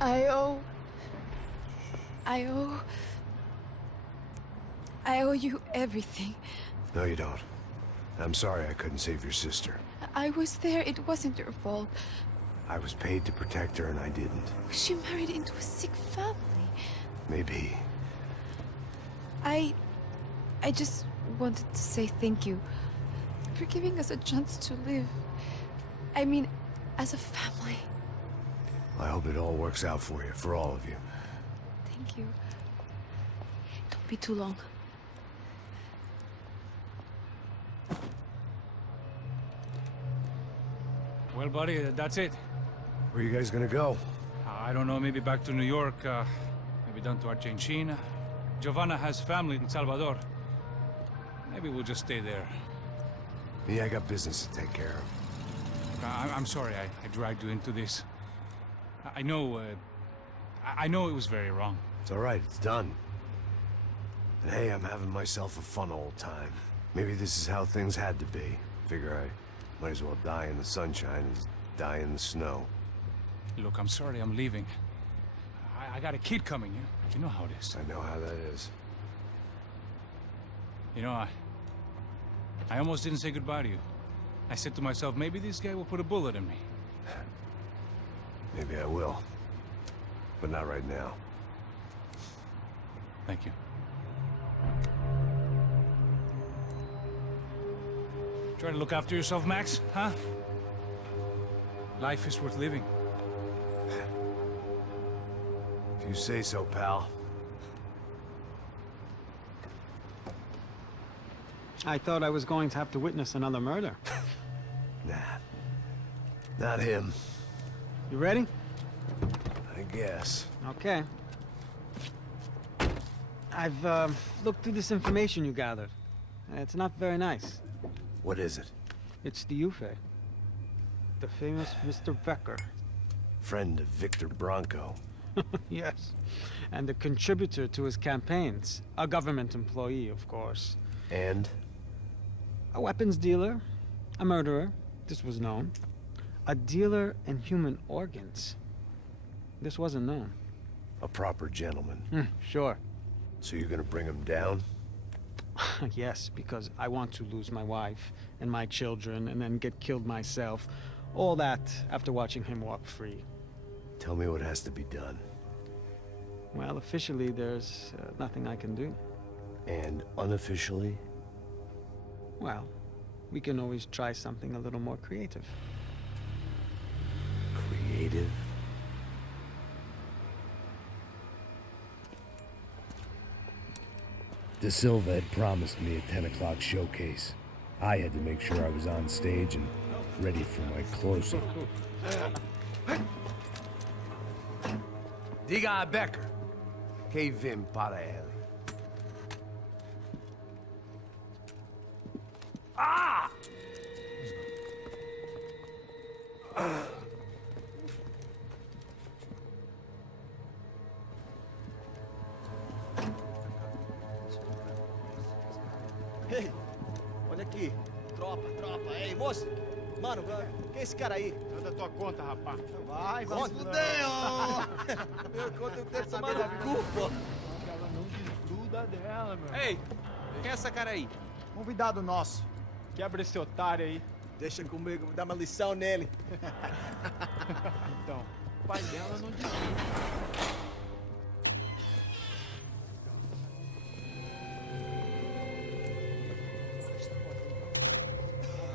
I owe you everything. No, you don't. I'm sorry I couldn't save your sister. I was there. It wasn't your fault. I was paid to protect her and I didn't. She married into a sick family. Maybe. I just wanted to say thank you for giving us a chance to live. I mean, as a family. I hope it all works out for you, for all of you. Thank you. Don't be too long. Well, buddy, that's it. Where are you guys gonna go? I don't know, maybe back to New York, maybe down to Argentina. Giovanna has family in Salvador. Maybe we'll just stay there. Me, I got business to take care of. I'm sorry I dragged you into this. I know it was very wrong. It's all right, it's done. And hey, I'm having myself a fun old time. Maybe this is how things had to be. Figure I might as well die in the sunshine as die in the snow. Look, I'm sorry I'm leaving. I got a kid coming, you know how it is. I know how that is. You know, I almost didn't say goodbye to you. I said to myself, maybe this guy will put a bullet in me. Maybe I will. But not right now. Thank you. Try to look after yourself, Max, huh? Life is worth living. If you say so, pal. I thought I was going to have to witness another murder. Nah. Not him. You ready? I guess. Okay. I've looked through this information you gathered. It's not very nice. What is it? It's the Ufe. The famous Mr. Becker. Friend of Victor Bronco. Yes. And a contributor to his campaigns. A government employee, of course. And? A weapons dealer. A murderer. This was known. A dealer in human organs. This wasn't known. A proper gentleman. Sure. So you're gonna bring him down? Yes, because I want to lose my wife and my children and then get killed myself. All that after watching him walk free. Tell me what has to be done. Well, officially, there's nothing I can do. And unofficially? Well, we can always try something a little more creative. Creative? De Silva had promised me a 10 o'clock showcase. I had to make sure I was on stage and ready for my close-up. Diga a Becker. Que vim para ele. Ah! Ei, olha aqui. Tropa, tropa. Ei, moço. Mano, quem é esse cara aí? Manda tua conta, rapaz. Vai se fuder, ó! Meu conta, eu quero saber da culpa. Ela não desgruda dela, meu. Ei, quem é essa cara aí? Convidado nosso. Quebra esse otário aí. Deixa comigo, dá uma lição nele. Então, o pai dela não desgruda.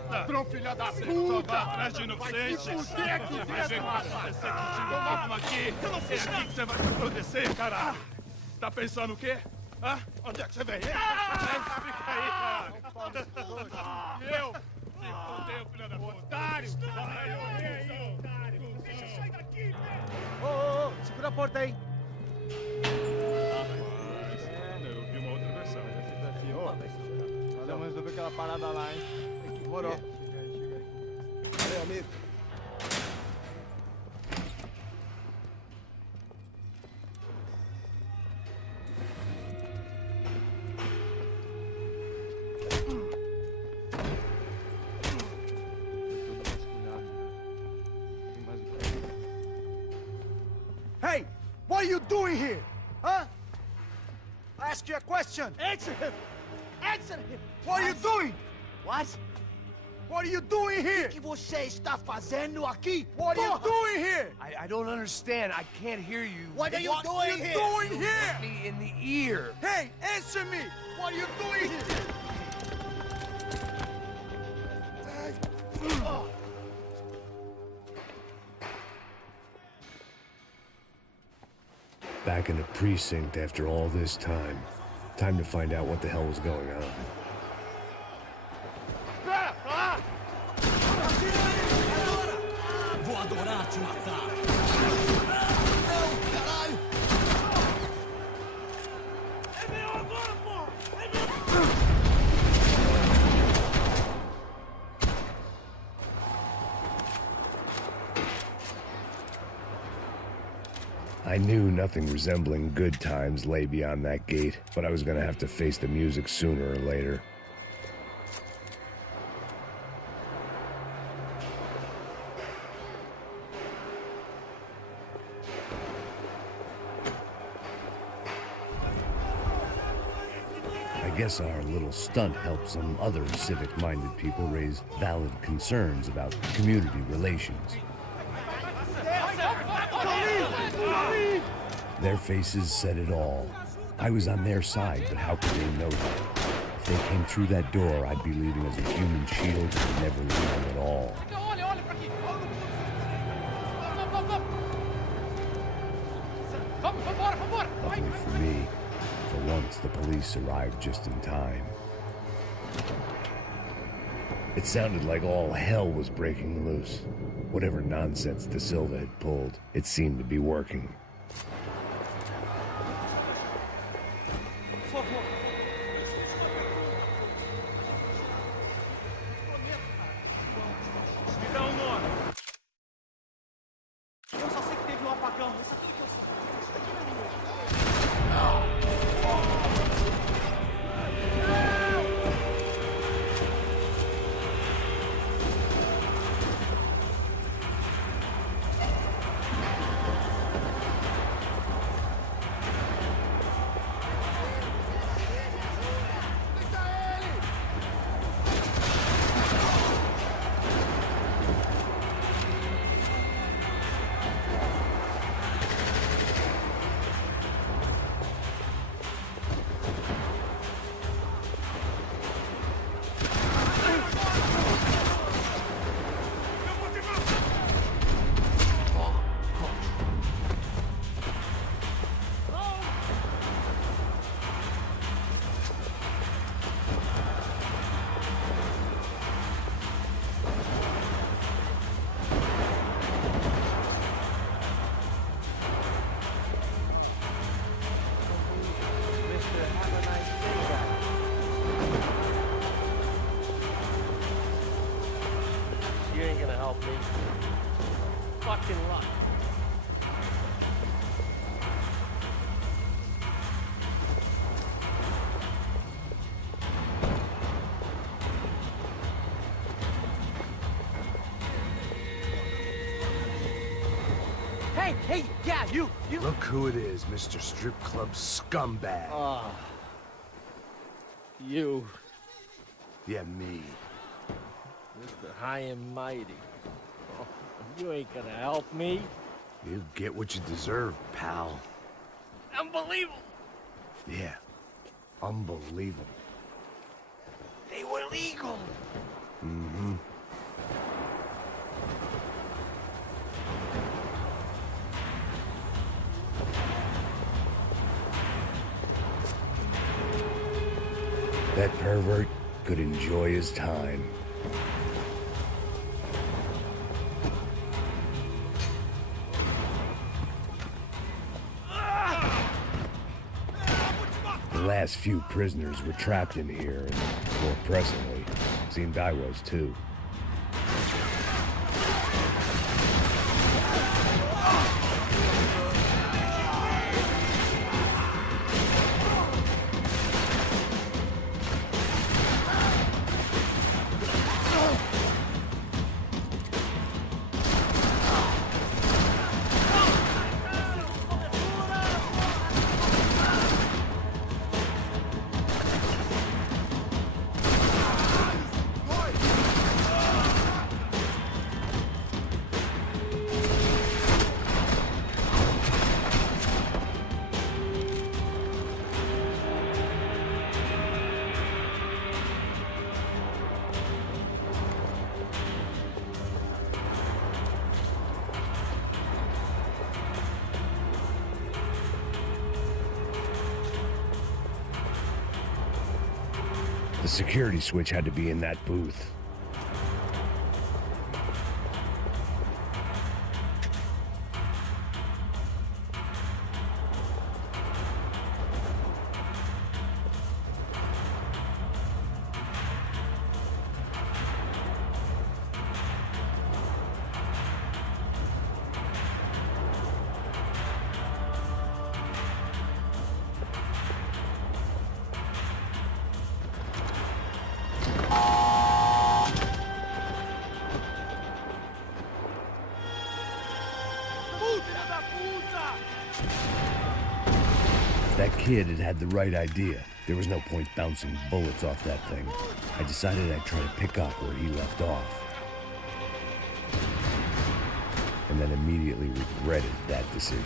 Ladrão, filha da puta! Atrás de inocentes! Vai se fuder aqui dentro, rapaz! Você continua aqui! Eu não fiz nada! O que você vai acontecer, cara? Tá pensando o quê? Hã? Onde é que você vem? Fica aí, cara! Eu? Se fudeu, filha da puta! Otário! Vai, otário! Deixa eu sair daqui, Ô, segura a porta aí! Eu vi uma outra versão. Vamos resolver aquela parada lá, hein? Morou. Chega aí. Valeu, amigo. What are you doing here? Huh? I ask you a question. Answer him! Answer him! What are you doing? What? What are you doing here? O que você está fazendo aqui? What are you doing here? I don't understand. I can't hear you. What are you doing here? What are you doing here? Hit me in the ear. Hey, answer me! What are you doing here? Back in the precinct after all this time. Time to find out what the hell was going on. Vou adorar te matar. Caralho! É meu agora, porra! É meu! I knew nothing resembling good times lay beyond that gate, but I was gonna have to face the music sooner or later. I guess our little stunt helped some other civic-minded people raise valid concerns about community relations. Their faces said it all. I was on their side, but how could they know that? If they came through that door, I'd be leaving as a human shield and never leaving at all. Luckily for me, for once the police arrived just in time. It sounded like all hell was breaking loose. Whatever nonsense De Silva had pulled, it seemed to be working. Eu só sei que teve um apagão. Isso aqui que eu sei. Isso aqui não é ninguém. You ain't gonna help me. Fucking luck. Hey, yeah, you. Look who it is, Mr. Strip Club Scumbag. You, Yeah, me. Mr. High and Mighty. Oh, you ain't gonna help me. You get what you deserve, pal. Unbelievable. Yeah, unbelievable. They were legal. Mm-hmm. That pervert could enjoy his time. The last few prisoners were trapped in here, and more pressingly, seemed I was too. security switch had to be in that booth. That kid had the right idea. There was no point bouncing bullets off that thing. I decided I'd try to pick up where he left off. And then immediately regretted that decision.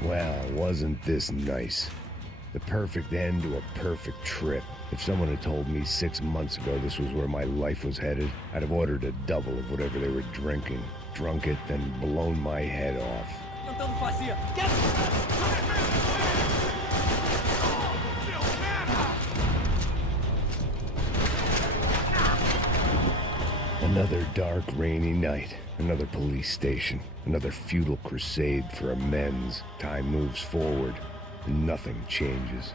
Well, wasn't this nice? The perfect end to a perfect trip. If someone had told me 6 months ago this was where my life was headed, I'd have ordered a double of whatever they were drinking, drunk it, then blown my head off. Another dark, rainy night. Another police station. Another futile crusade for amends. Time moves forward, and nothing changes.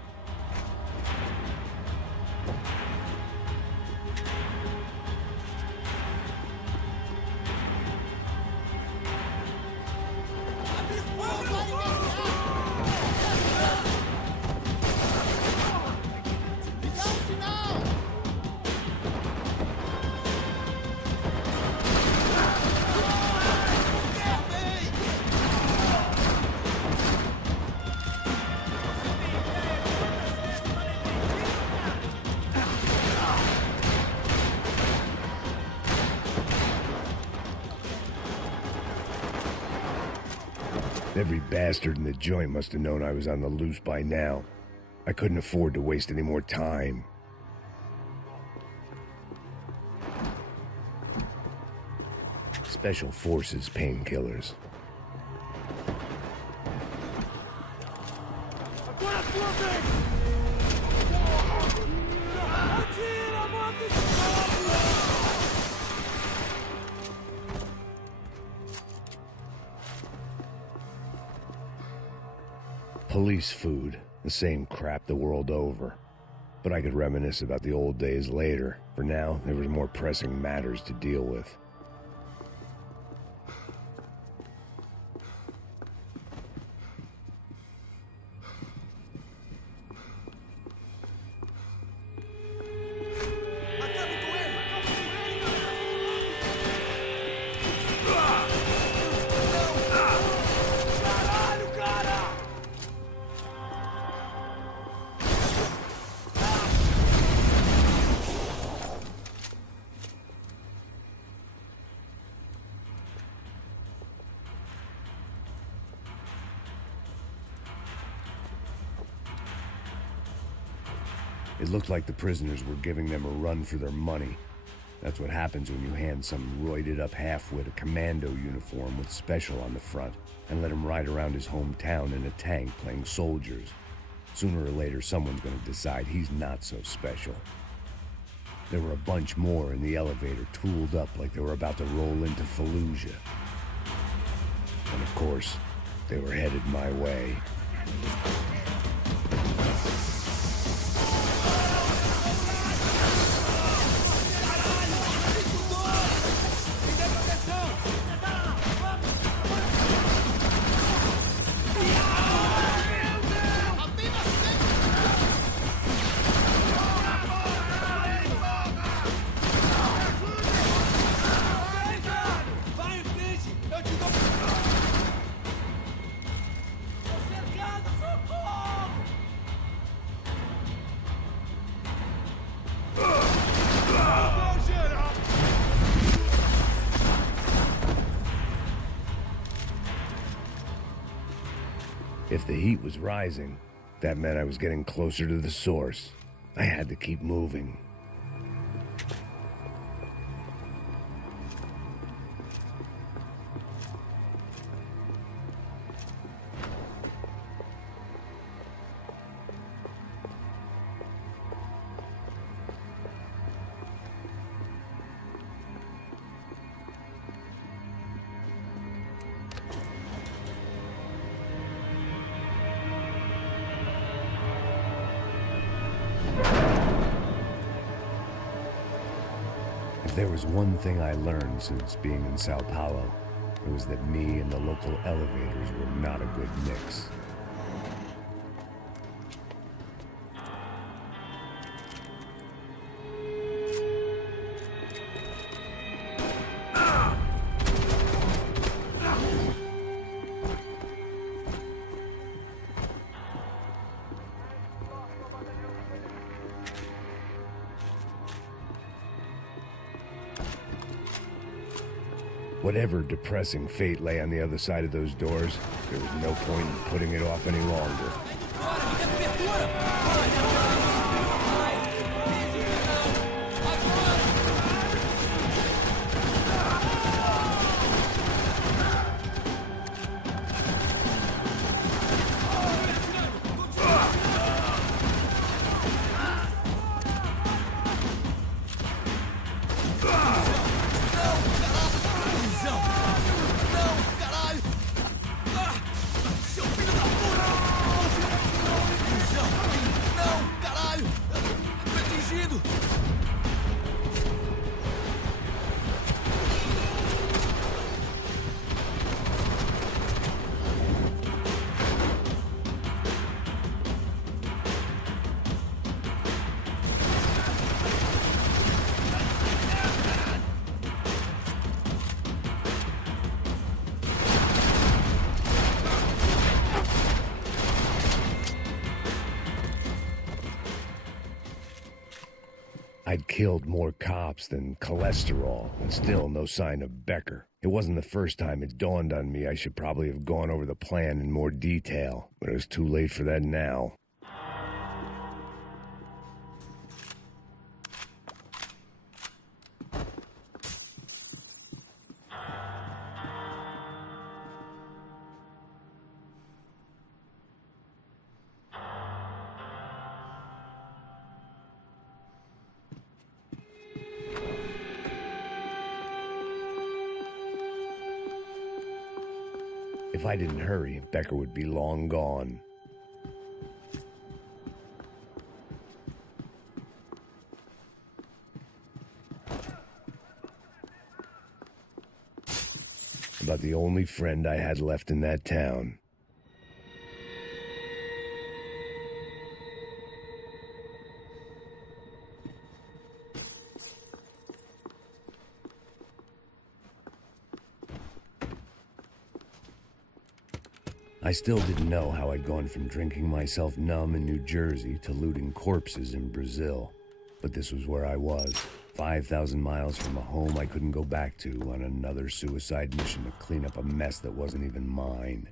Every bastard in the joint must have known I was on the loose by now. I couldn't afford to waste any more time. Special Forces painkillers. Police food, the same crap the world over. But I could reminisce about the old days later. For now, there was more pressing matters to deal with. It looked like the prisoners were giving them a run for their money. That's what happens when you hand some roided-up halfwit a commando uniform with special on the front and let him ride around his hometown in a tank playing soldiers. Sooner or later, someone's gonna decide he's not so special. There were a bunch more in the elevator, tooled up like they were about to roll into Fallujah. Of course, they were headed my way. If the heat was rising, that meant I was getting closer to the source. I had to keep moving. If there was one thing I learned since being in Sao Paulo, it was that me and the local elevators were not a good mix. Whatever depressing fate lay on the other side of those doors, there was no point in putting it off any longer. I'd killed more cops than cholesterol, and still no sign of Becker. It wasn't the first time it dawned on me I should probably have gone over the plan in more detail, but it was too late for that now. If I didn't hurry, Becker would be long gone. About the only friend I had left in that town. I still didn't know how I'd gone from drinking myself numb in New Jersey to looting corpses in Brazil. But this was where I was, 5,000 miles from a home I couldn't go back to on another suicide mission to clean up a mess that wasn't even mine.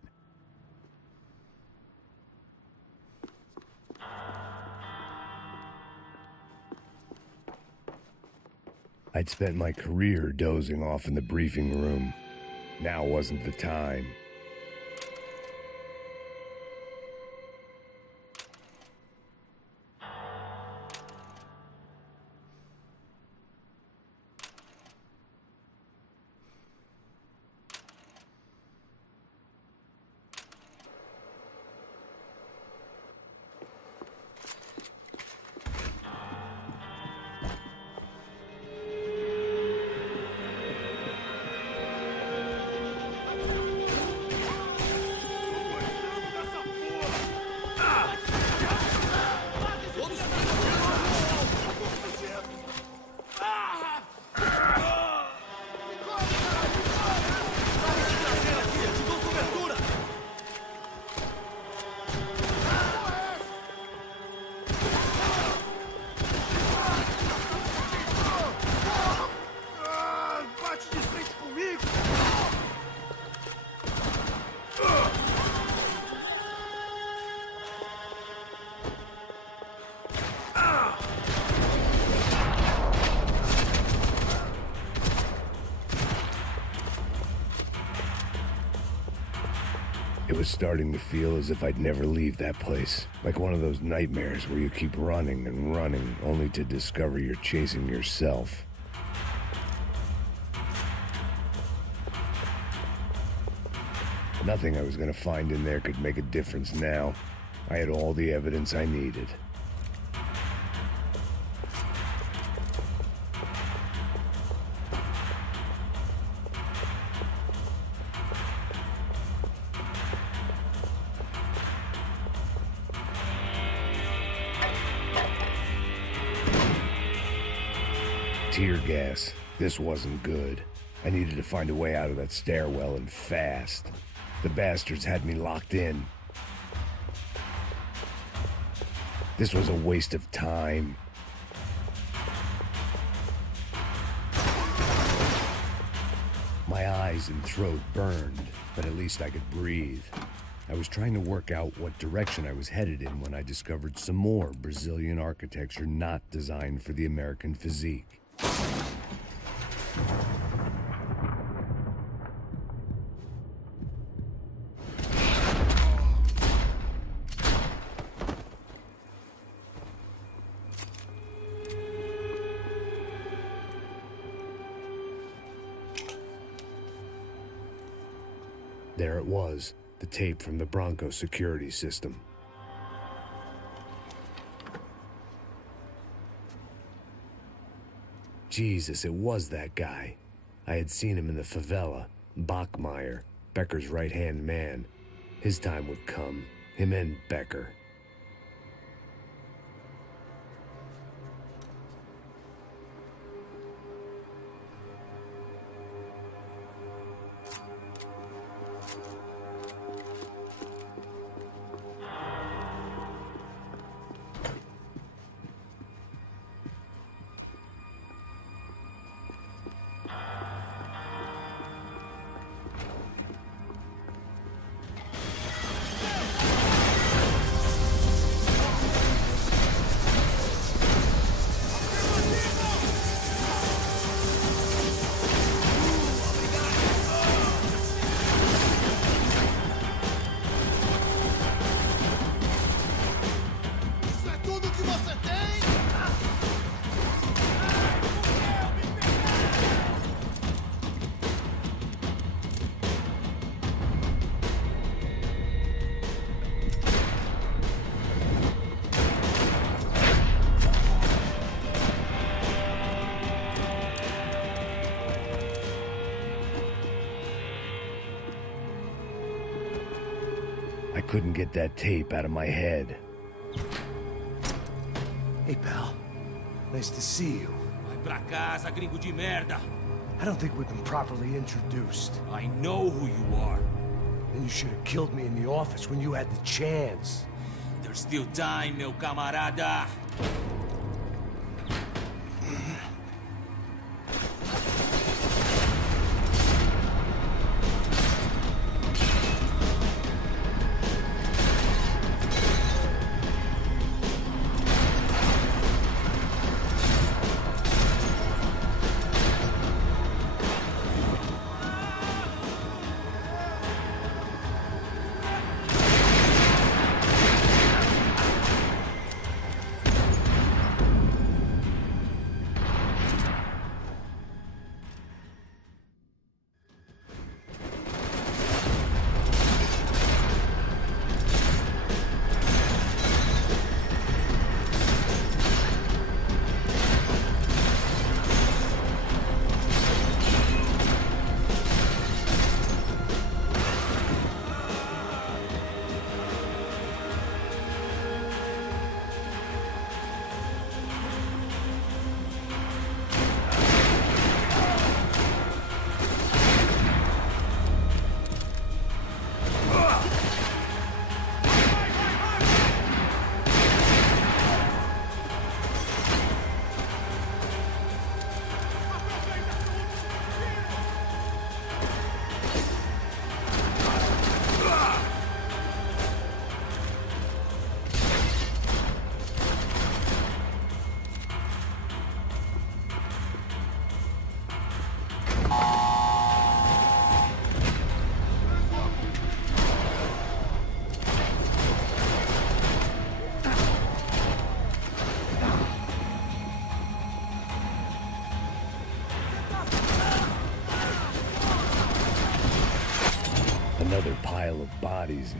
I'd spent my career dozing off in the briefing room. Now wasn't the time. was starting to feel as if I'd never leave that place. Like one of those nightmares where you keep running and running, only to discover you're chasing yourself. Nothing I was gonna find in there could make a difference now. I had all the evidence I needed. Tear gas. This wasn't good. I needed to find a way out of that stairwell, and fast. The bastards had me locked in. This was a waste of time. My eyes and throat burned, but at least I could breathe. I was trying to work out what direction I was headed in when I discovered some more Brazilian architecture not designed for the American physique. There it was, the tape from the Bronco security system. Jesus, it was that guy. I had seen him in the favela. Bachmeyer, Becker's right-hand man. His time would come. Him and Becker. I couldn't get that tape out of my head. Hey, pal. Nice to see you. Vai pra casa, gringo de merda. I don't think we've been properly introduced. I know who you are. Then you should have killed me in the office when you had the chance. There's still time, meu camarada.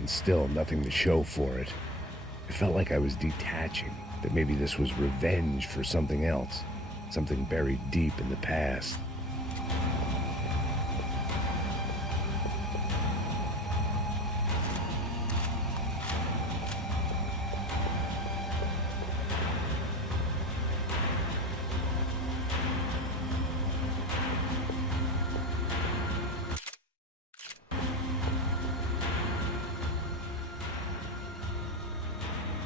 and still nothing to show for it. It felt like I was detaching, that maybe this was revenge for something else, something buried deep in the past.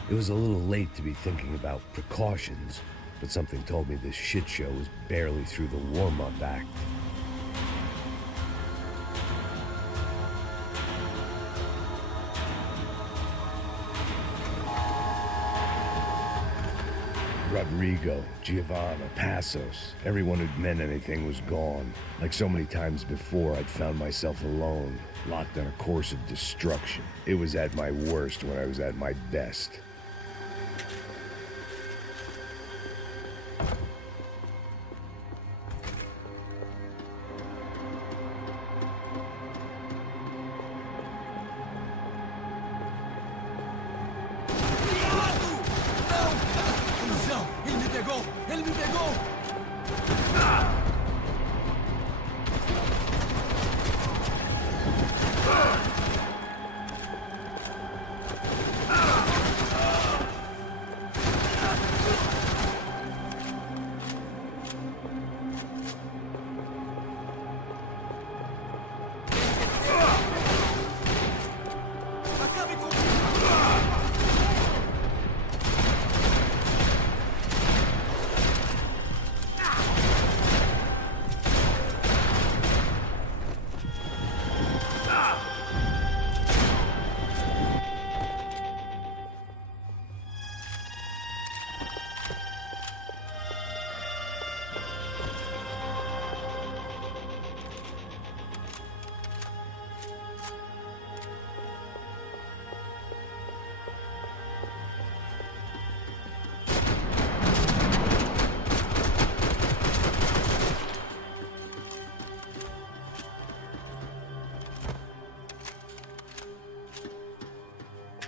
It was a little late to be thinking about precautions, but something told me this shit show was barely through the warm-up act. Rodrigo, Giovanna, Passos, everyone who'd meant anything was gone. Like so many times before, I'd found myself alone, locked on a course of destruction. It was at my worst when I was at my best.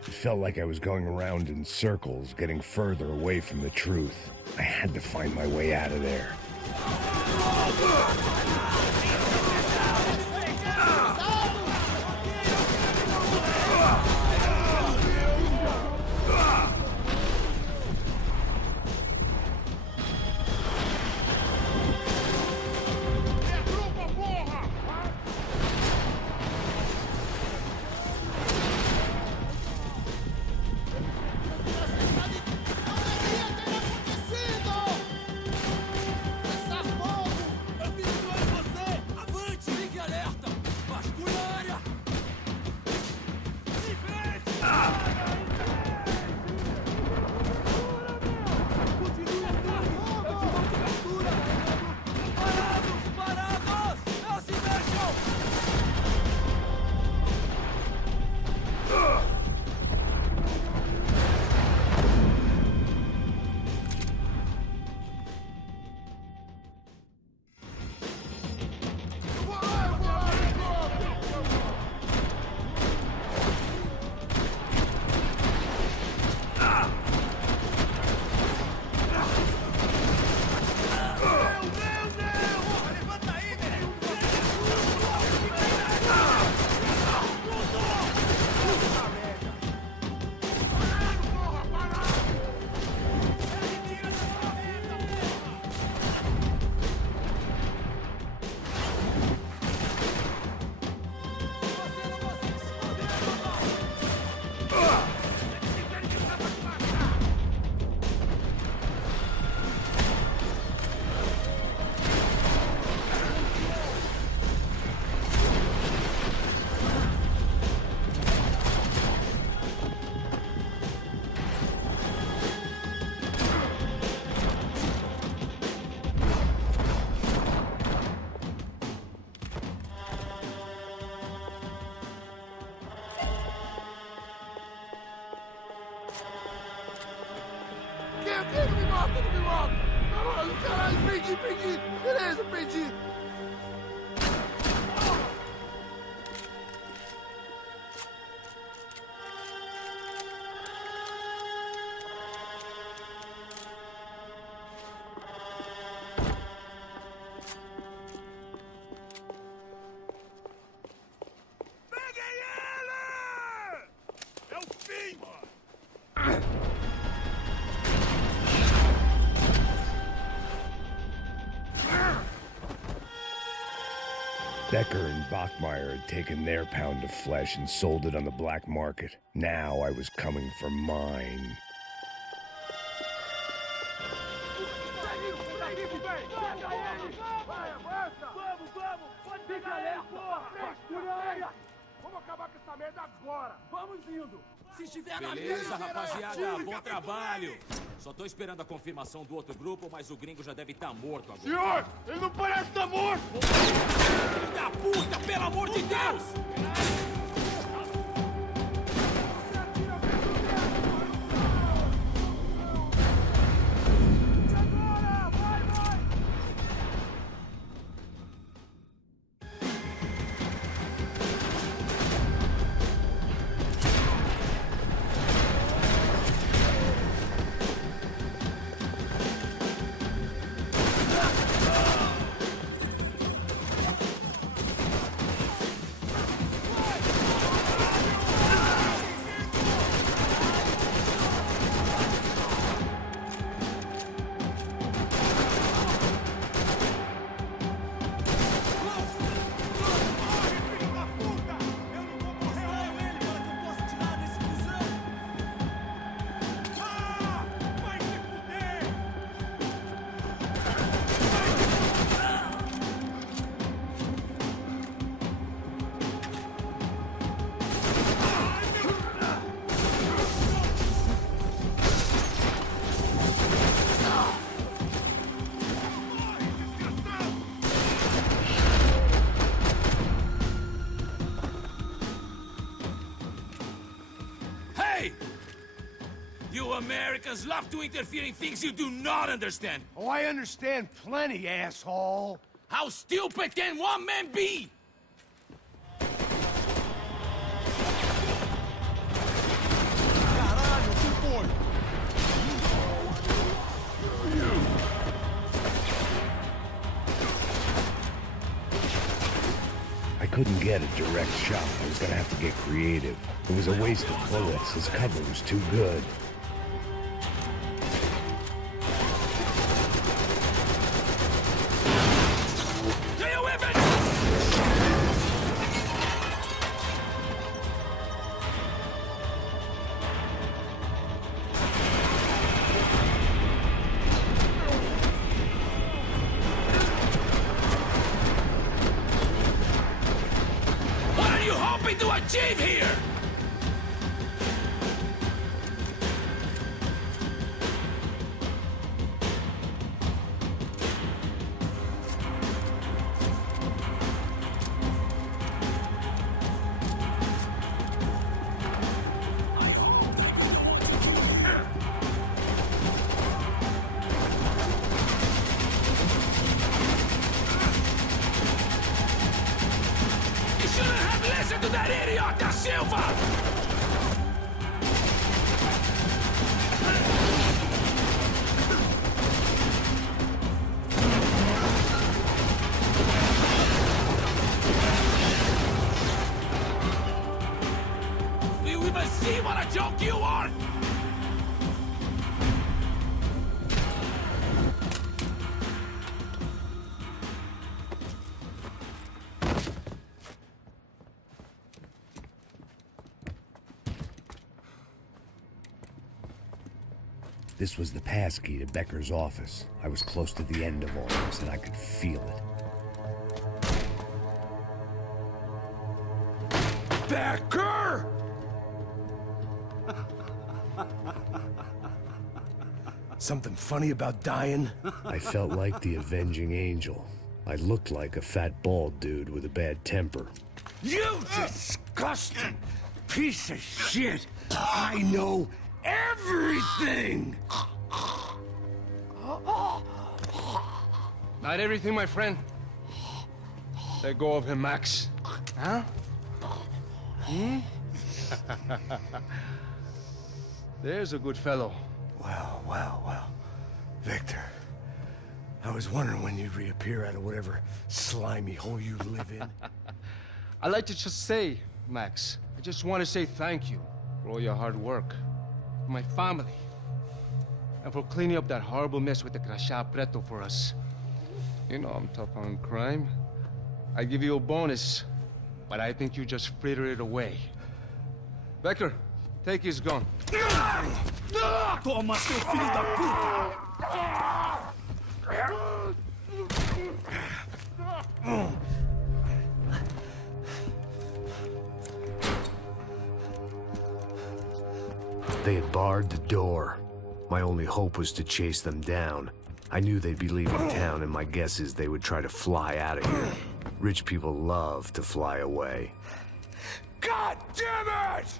It felt like I was going around in circles, getting further away from the truth. I had to find my way out of there. Não me mata, não me mata! Caralho, prendi! Beleza, prendi! Becker and Bachmeyer had taken their pound of flesh and sold it on the black market. Now I was coming for mine. Beleza, rapaziada, bom trabalho. Só tô esperando a confirmação do outro grupo, mas o gringo já deve estar morto agora. Senhor, ele não parece estar morto! Filho da puta, pelo amor de Deus! You Americans love to interfere in things you do not understand. Oh, I understand plenty, asshole. How stupid can one man be? Caralho, que foi? I couldn't get a direct shot. I was gonna have to get creative. It was a waste of bullets. His cover was too good. To achieve here! Listen to that idiot, Da Silva! Do you even see what a joke you are? This was the passkey to Becker's office. I was close to the end of all this, and I could feel it. Becker! Something funny about dying? I felt like the avenging angel. I looked like a fat bald dude with a bad temper. You disgusting piece of shit! I know everything! Not everything, my friend. Let go of him, Max. Huh? Hmm? There's a good fellow. Well. Victor, I was wondering when you'd reappear out of whatever slimy hole you live in. I'd like to just say, Max, I just want to say thank you for all your hard work. For my family. And for cleaning up that horrible mess with the Crachá Preto for us. You know I'm tough on crime. I give you a bonus, but I think you just frittered it away. Becker, take his gun. Toma, seu filho da puta! They had barred the door. My only hope was to chase them down. I knew they'd be leaving town, and my guess is they would try to fly out of here. Rich people love to fly away. God damn it!